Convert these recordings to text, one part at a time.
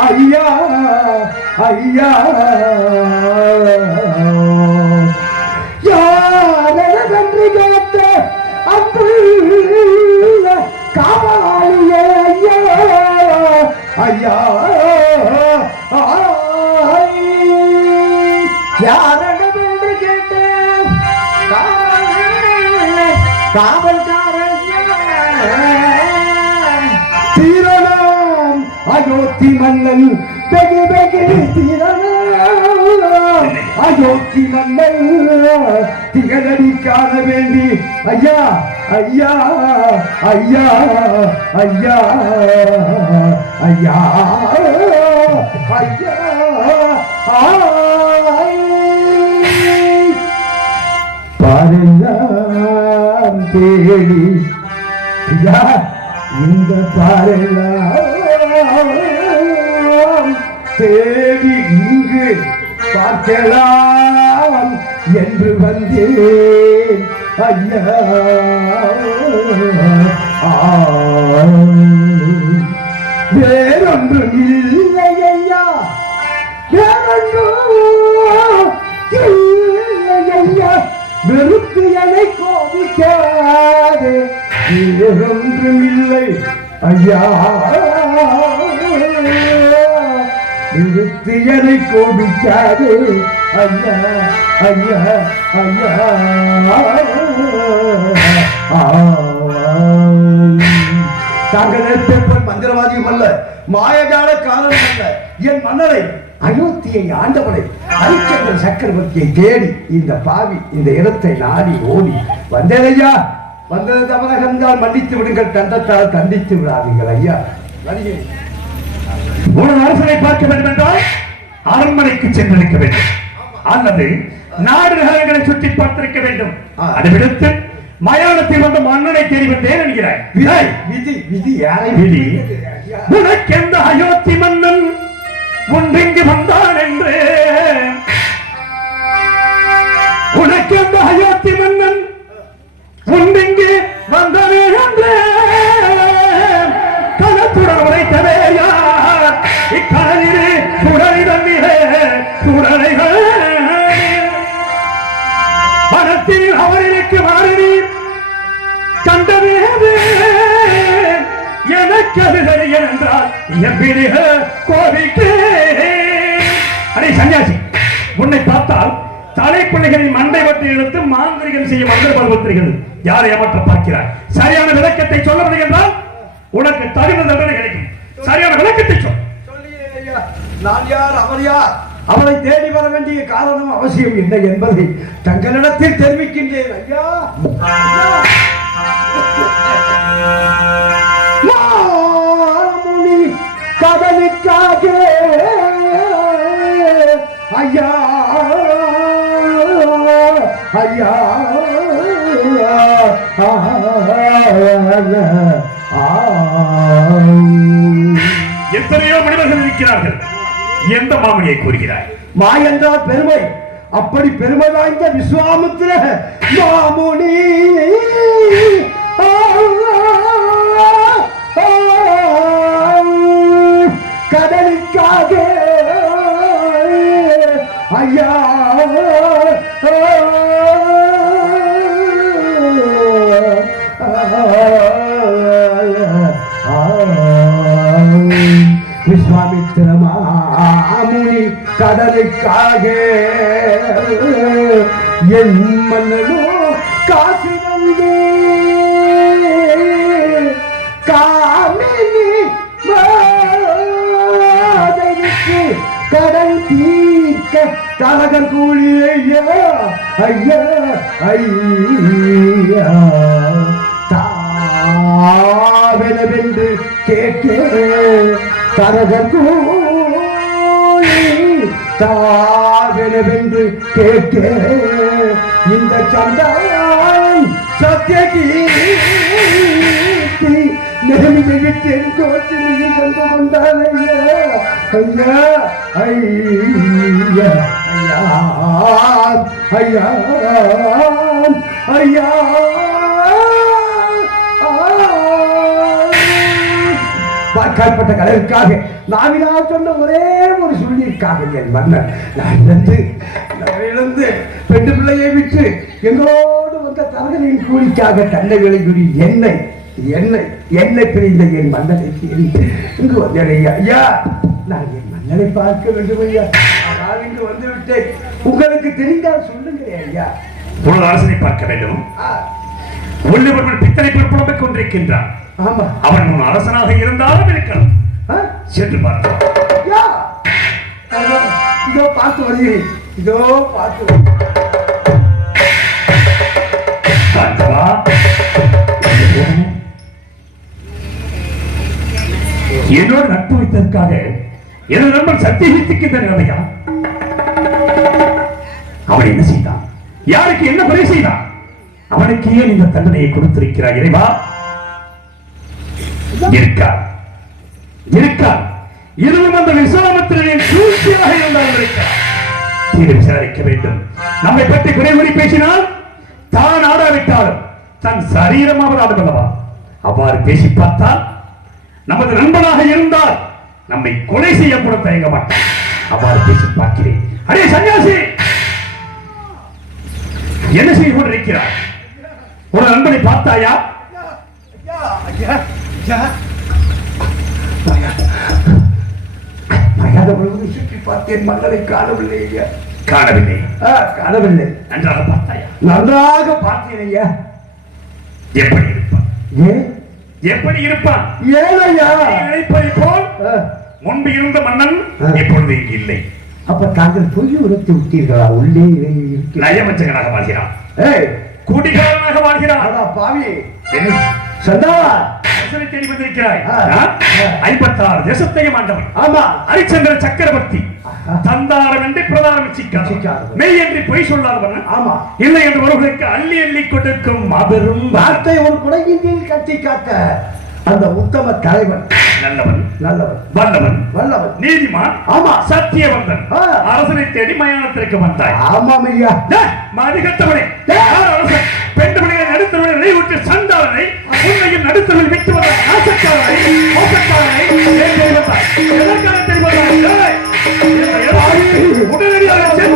ஐயா ஐயா. யாரென்று கேட்ட அன்புள்ள காவலாளியே ஐயா? ஐயா. யாரென்று கேட்ட காவல் அயோத்தி மன்னன் வெகு வெகு அயோத்தி மன்னன் திகழடி காண வேண்டி ஐயா ஐயா ஐயா ஐயா ஐயா ஐயா பாரெல்லாம் தேடி இந்த பாரெல்லாம் தேடி இங்கு பார்க்கலாம் என்று வந்தேன். ஐயா. ஆம். வேறொன்றும் இல்லை ஐயா வேறொன்றும் இல்லை ஐயா வெறுத்து என்னை கோபிக்காது. வேறொன்றும் இல்லை. ஐயா. வெறுத்து என்னை கோபிக்காது. ஐயா ஐயா ஐயா. தாங்கள் நிறுத்தப்பன் மந்திரவாதியும் அல்ல மாயஜால காரணம் அல்ல. என் மன்னரை அயோத்தியை ஆண்டவனை ஹரிச்சந்திர சக்கரவர்த்தியை தேடி இந்த பாவி இந்த இடத்தை நாடி ஓடி வந்ததையா ஐயா. வந்தது தவறாக மன்னித்து விடுங்கள் தண்டத்தால் தண்டித்து விடாதீர்கள் ஐயா. வருகிறேன். ஒரு அரசனை பார்க்க வேண்டும் என்றால் அரண்மனைக்கு சென்றிருக்க வேண்டும். அல்லது நாடு நகரங்களை சுற்றி பார்த்திருக்க வேண்டும். அதை விடுத்து மயானத்தில் வந்து மன்னனை தேடி வந்தேன் என்கிறாய். விதை விதி விதி யாரை விதி. உனக்கு எந்த அயோத்தி மன்னன் ஒன்றிங்கு வந்தான் என்று. உனக்கு எந்த அயோத்தி எனக்கு என்றால் எம்பிடிக கோபிக்கு அடே சன்னியாசி உன்னை பார்த்தால் தலைப்பிள்ளைகளின் மண்டை வட்டி எடுத்து மாந்திரிகம் செய்ய மந்திர பருவத்திரிகள் யாரை ஏமாற்ற பார்க்கிறார் சரியான விளக்கத்தை சொல்லவில்லை என்றால் உனக்கு தகுந்த தண்டனை கிடைக்கும். சரியான விளக்கத்தை சொல். ஐயா. நான் யார்? அவர் யார்? அவரை தேடி வர வேண்டிய காரணம் அவசியம் இல்லை என்பதை தங்களிடத்தில் தெரிவிக்கின்றேன். ஐயா. கடலுக்காக ஐயா. ஐயா. எத்தனையோ மனிதர்கள் இருக்கிறார்கள். எந்த மாமணியை கூறுகிறாய்? மா என்றால் பெருமை. அப்படி பெருமை வாய்ந்த விஸ்வாமித்திர மாமுனி. கடலுக்காக ஐயா. விஸ்வாமித்திர மாமுனி கடலுக்காக என் மன்னனும் காசு கடல் தீர்க்க கலகர் கூலி ஐயா ஐயா ஐயா. தாவெனவென்று கேட்க கலகர் கூலி தாவெனவென்று கேட்க. இந்த சந்தான் சத்தியகீர்த்தி நெருங்கி விட்டேன் கோட்டில் கண்டு கொண்டான் ஐயா ஐயா ஐயா ஐயா ஐயா. கடலுக்காக நாவினா சொன்ன ஒரே ஒரு சொல்லியிருக்காக என் மன்னன் நான் இழந்து நான் இழந்து பெண்டு பிள்ளையை விட்டு எங்களோடு வந்த தரகனின் கூலிக்காக தன்னை விளைகுறி என்னை என்னை என்னை பிரிந்த என் மன்னனை இங்கு வந்தேன் ஐயா. நான் என் மன்னனை பார்க்க வேண்டும் ஐயா. ஆனால் இங்கு வந்து விட்டேன் உங்களுக்கு தெரிந்தால் சொல்லுங்களேன் ஐயா. உனது அரசனை பார்க்க வேண்டும். ஆ, உள்ளவர்கள் பித்தனை புலம்பிக் கொண்டிருக்கின்றான் ஆமா. அவன் உன் அரசனாக இருந்தாலும் இருக்கலாம். ஆ? சென்று! அதோ, இதோ பார்த்து வருகிறேன். இதோ பார்த்து என்னோடு நட்பு வைத்ததற்காக எனது நம்ம சத்தியகித்துக்கின்ற நிலைமையா? அவன் என்ன செய்தான்? யாருக்கு என்ன பணி செய்தான்? அவனுக்கு ஏன் இந்த தண்டனையை கொடுத்திருக்கிறார் இறைவா? இருக்க இருக்கார். இதுவும் அந்த விசாரமத்தின் சூழ்ச்சியாக இருந்தால் இருக்கார். விசாரிக்க வேண்டும். நம்மை பற்றி குறைமொழி பேசினால் தான் ஆடாவிட்டாலும் தன் சரீரமாவது ஆடும் அல்லவா? அவ்வாறு பேசி பார்த்தால் நமது நண்பனாக இருந்தால் நம்மை கொலை செய்ய கூட தயங்க மாட்டான் அவ்வாறு பேசி பார்க்கிறேன். அடே சன்னியாசி! என்ன செய்து கொண்டிருக்கிறார் ஒரு நண்பனை பார்த்தாயா? சுற்றி பார்த்தேன் மன்னரை காணவில்லை ஐயா. காணவில்லை. காணவில்லை. நன்றாக பார்த்தாயா? நன்றாக பார்த்தேன் ஐயா. எப்படி இருப்பான்? ஏன்? எப்படி இருப்பான்? நீ நினைப்பதை போல் முன்பு இருந்த மன்னன். இப்பொழுது இங்கு இல்லை. அப்ப தாங்கள் பொய் உரைத்து விட்டீர்களா? உள்ளே நயமச்சகனாக வாழ்கிறான். ஏய்! குடிகாரனாக வாழ்கிறான். பாவி! என்ன? அரசனை தேடி வந்திருக்கிறாய். ஐம்பத்தாறு தேசத்தையும் ஆண்டவன். ஆமா. ஹரிச்சந்திர சக்கரவர்த்தி. தந்தாரம் என்று பிரதானம். வச்சிக்கார் மெய் என்று பொய் சொல்லாதவன். ஆமா. இல்லை என்று ஒருவருக்கு அள்ளி அள்ளி கொண்டிருக்கும் மாபெரும் வார்த்தை ஒரு குடையின் கீழ் கட்டி காத்த அந்த உத்தம தலைவன். நல்லவன். நல்லவன். வல்லவன். வல்லவன். நீதிமான். ஆமா. சத்தியவந்தன். அரசனை தேடி மயானத்திற்கு வந்தாய். ஆமாம் ஐயா. மதிகத்தவனை அரசன்? பெண்டு பிள்ளைகளை நடுத்தவனை நினைவூட்டு சண்டாளனை உன்னையும் நடுத்தவனை விட்டு வந்த நாசக்காரனை மோசக்காரனை வந்தாய்? எதற்காக ஏதாவது உடனடியாக.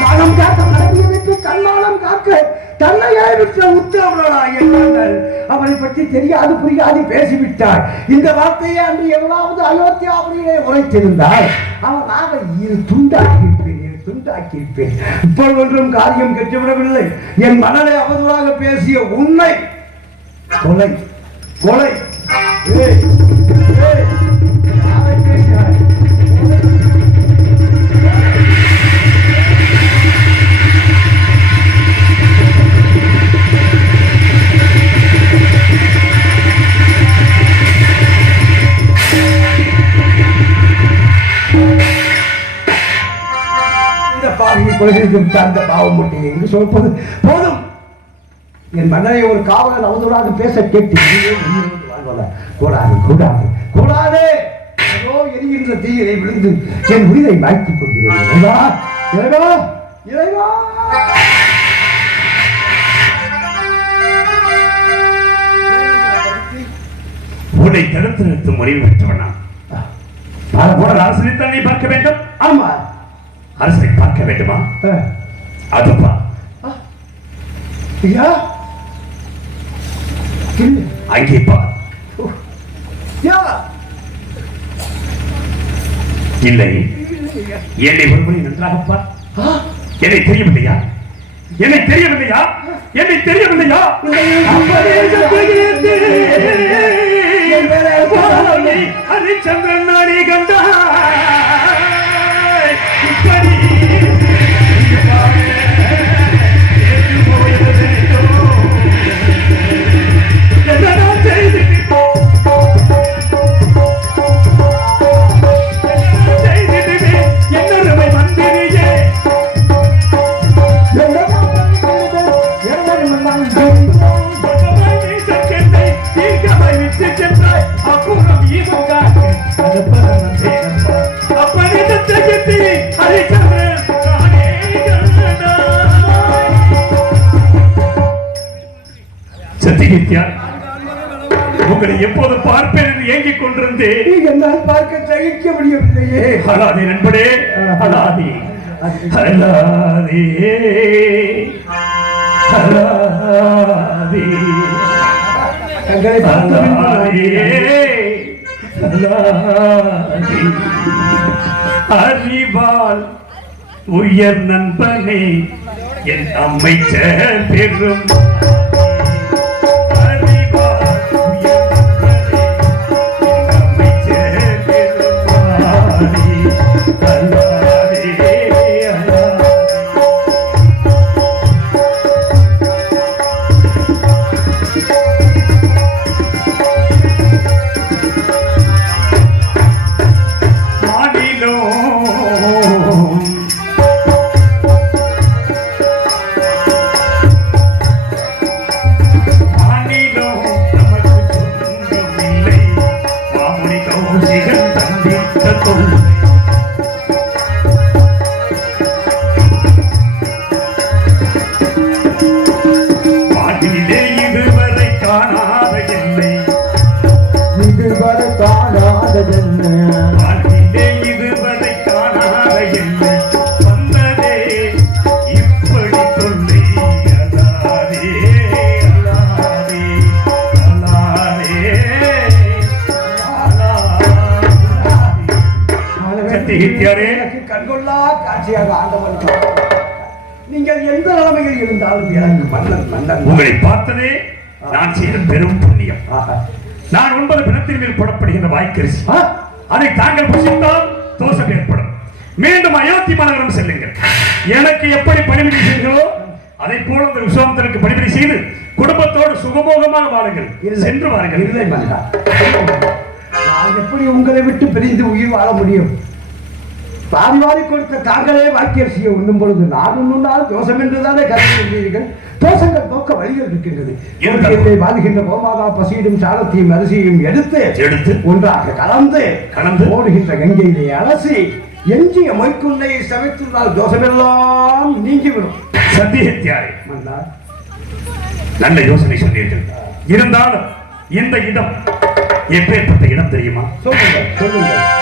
மானம் காக்க மனைவியை விட்டு தன்னாலம் காக்க. தன்னையே விட்ட உத்தமனா அவனை பற்றி தெரியாது புரியாது பேசிவிட்டார் இந்த வார்த்தையை அன்று எவ்வளவு அயோத்தியாவிலே உரைத்திருந்தால் அவன் இரு துண்டாக்கியிருப்பேன் இரு துண்டாக்கியிருப்பேன். இப்பொழுது ஒன்றும் காரியம் கெட்டுவிடவில்லை என் மனதை அவதூறாக பேசிய உன்னை கொலை கொலை. ஏய், அந்த பாவம் முட்டையை என்று சொல்வது போதும். என் மன்னரை ஒரு காவலன் அவதூறாக பேச கேட்டு கூடாது கூடாது கூடாது. ஏதோ எரிகின்ற தீயிலை விழுந்து என் உயிரை மாய்த்துக் கொள்கிறேன். இறைவா இறைவா இறைவா. உன்னை தடுத்து நிறுத்தும் முடிவு பெற்றவனா பால அரசனை தன்னை பார்க்க வேண்டும். ஆமா அரசனை பார்க்க வேண்டுமா. அதுப்பா ஐயா. அங்கே பார் இல்லை. என்னை ஒருமுறை நன்றாக பார் என்னை தெரியவில்லையா? என்னை தெரியவில்லையா? என்னை தெரியவில்லையா? ஹரிச்சந்திரன் நாடி கண்டாய் 可以。அலாதி அலாதி அலாதி அறிவால் உயர் நண்பனே என் அமைச்சர் பெரும் சத்தியகித்தியாரே. எனக்கு கண்கொள்ளா காட்சியாக ஆண்டவன். நீங்கள் எந்த நிலைமையில் இருந்தாலும் எனக்கு மன்னன் மன்னன். உங்களை பார்த்ததே நான் செய்த பெரும் புண்ணியம். நான் ஒன்பது பிணத்தின் மேல் போடப்படுகின்ற வாய்க்கரிசி? அதை தாங்கள் புசித்தால் தோஷம் ஏற்படும். மீண்டும் அயோத்தி மாநகரம் செல்லுங்கள். எனக்கு எப்படி பணிவிடை செய்கிறோ அதை போல அந்த விஸ்வாமத்தனுக்கு பணிவிடை செய்து குடும்பத்தோடு சுகமோகமாக வாருங்கள் சென்று வாருங்கள். இல்லை மன்னா நான் எப்படி உங்களை விட்டு பிரிந்து உயிர் வாழ முடியும்? பாதி வாரி கொடுத்த தாங்களே வாக்கியரிசியை உண்ணும் பொழுது நான் உண்ணுனால் தோஷம் என்றுதானே கருதுகிறீர்கள் தோஷங்கள் நோக்க வழிகள் இருக்கின்றது. இயற்கையிலே வாழ்கின்ற கோமாதா பசியிடும் சாலத்தையும் அரிசியையும் எடுத்து எடுத்து ஒன்றாக கலந்து கலந்து ஓடுகின்ற கங்கையிலே அலசி எஞ்சிய மொய்க்குன்னையை சமைத்துள்ளால் தோஷமெல்லாம் நீங்கிவிடும். சத்தியத்தியாரே. நல்ல யோசனை சொன்னீர்கள். இருந்தாலும் இந்த இடம் எப்பேற்பட்ட இடம் தெரியுமா? சொல்லுங்கள் சொல்லுங்கள்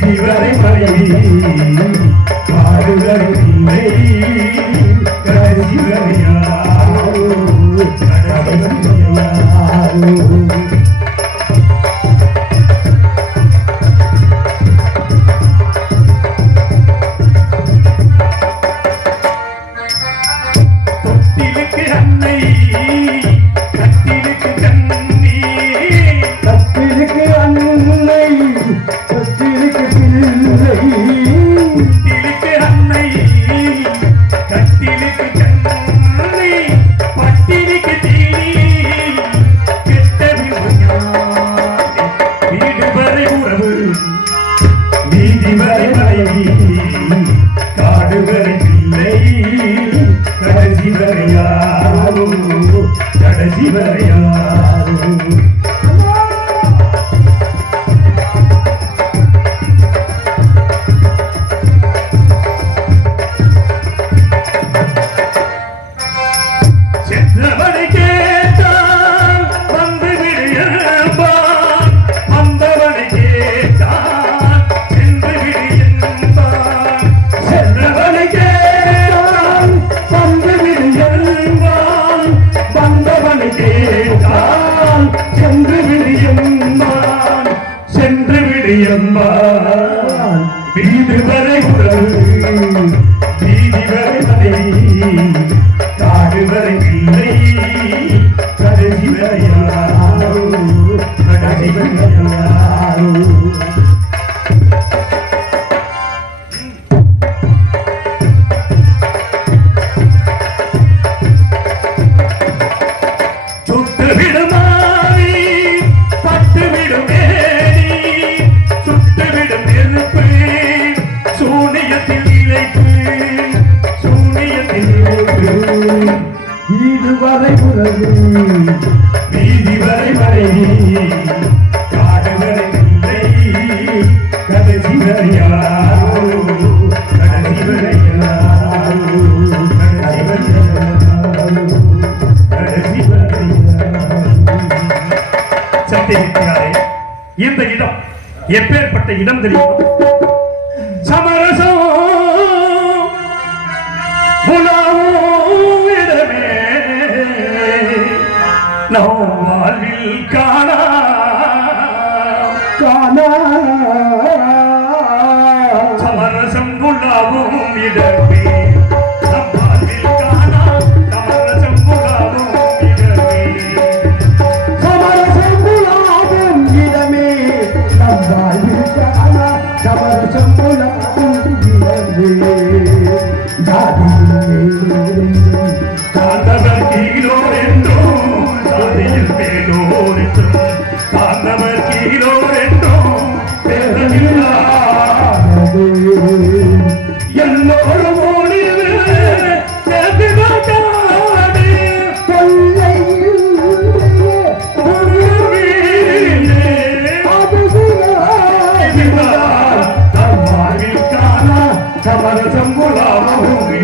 சிவரை மனைவி பாடுதல் இல்லை கருவறையாரோ கடவுள் my வீடு வரை உறவு வீதி வரை மறைவி காடு வரை சத்தியிருக்கிறாரே இந்த இடம் எப்பேற்பட்ட இடம் தெரியும் be సమర చంబు రామభూమి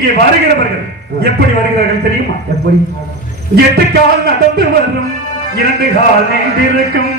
இங்கே வருகிறவர்கள் எப்படி வருகிறார்கள் தெரியுமா? எப்படி? எட்டு கால் நடந்து வரும். இரண்டு கால் நீண்டிருக்கும்.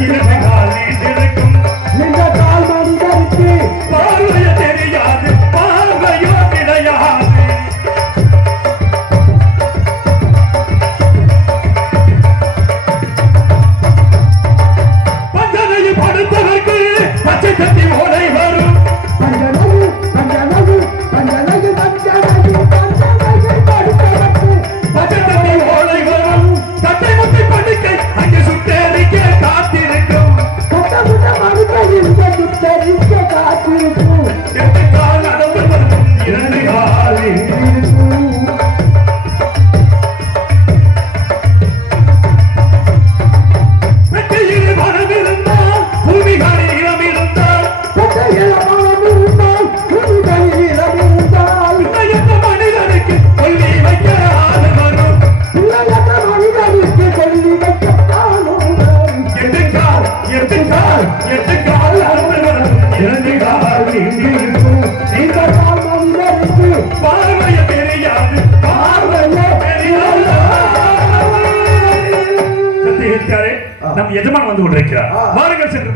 இரு காலில் இருக்கும் நம் எஜமான் வந்து கொண்டிருக்கிறார். வாருங்கள் சென்று